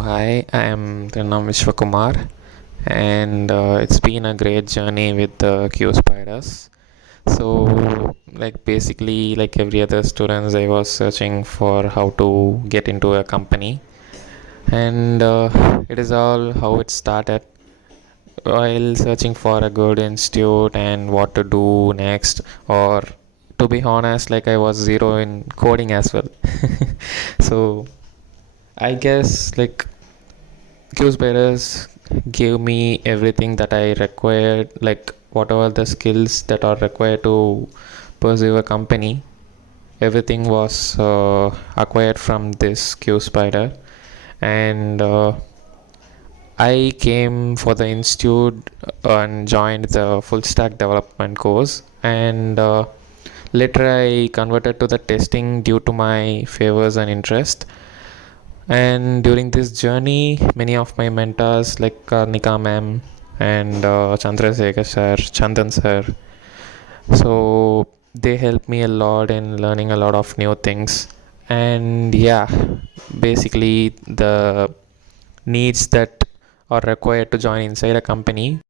Hi, I am Trainee Kumar, and it's been a great journey with the QSpiders. So, like every other students, I was searching for how to get into a company, and it is all how it started. While searching for a good institute and what to do next, or to be honest, like I was zero in coding as well. So I guess like QSpiders gave me everything that I required, like whatever the skills that are required to pursue a company. Everything was acquired from this QSpider, and I came for the institute and joined the full stack development course, and later I converted to the testing due to my favors and interest. And during this journey, many of my mentors like Karnika ma'am and Chandrasekhar sir, Chandan sir, so they helped me a lot in learning a lot of new things. And yeah, basically the needs that are required to join inside a company